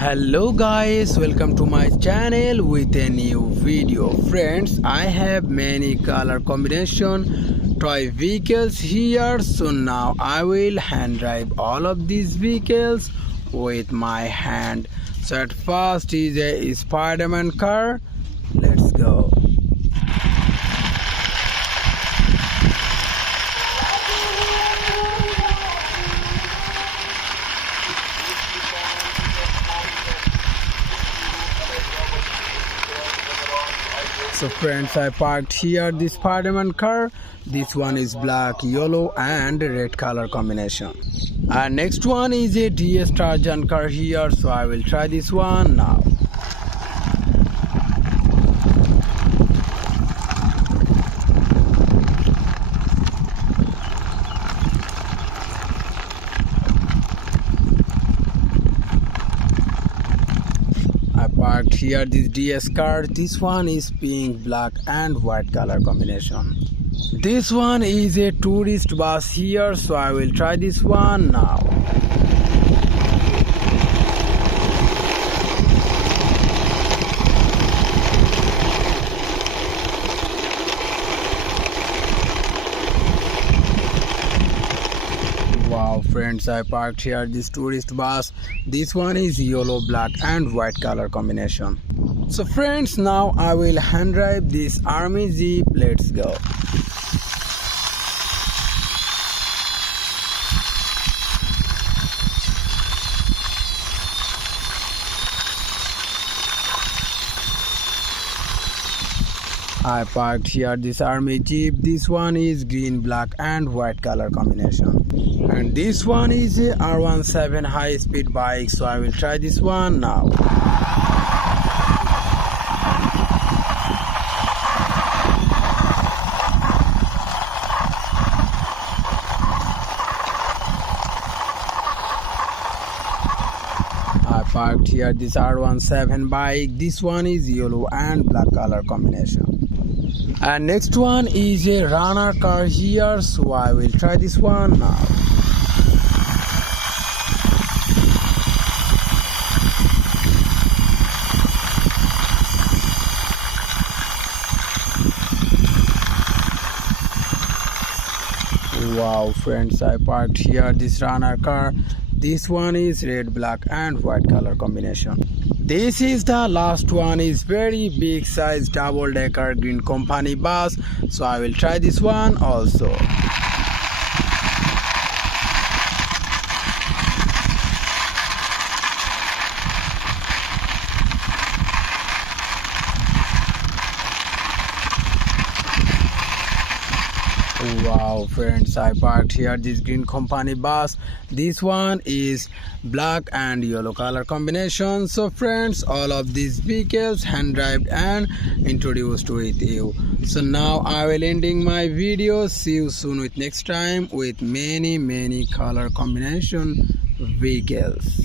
Hello guys, welcome to my channel with a new video. Friends, I have many color combination toy vehicles here, so now I will hand drive all of these vehicles with my hand. So at first is a Spider-Man car. Let's go. So friends, I parked here this Spider-Man car. This one is black, yellow and red color combination. And next one is a DS Tarzan car here, so I will try this one now. I parked here this DS car. This one is pink, black and white color combination. This one is a tourist bus here, so I will try this one now. Wow friends, I parked here this tourist bus. This one is yellow, black and white color combination. So friends, now I will hand drive this army jeep. Let's go. I parked here this army jeep. This one is green, black and white color combination. And this one is a R17 high speed bike, so I will try this one now. I parked here this R17 bike. This one is yellow and black color combination. And next one is a runner car here, so I will try this one now. Wow friends, I parked here this runner car. This one is red, black and white color combination. This is the last one, is very big size double decker green company bus, so I will try this one also. Wow friends, I parked here this green company bus. This one is black and yellow color combination. So friends, all of these vehicles hand drive and introduced with you. So now I will ending my video. See you soon with next time with many color combination vehicles.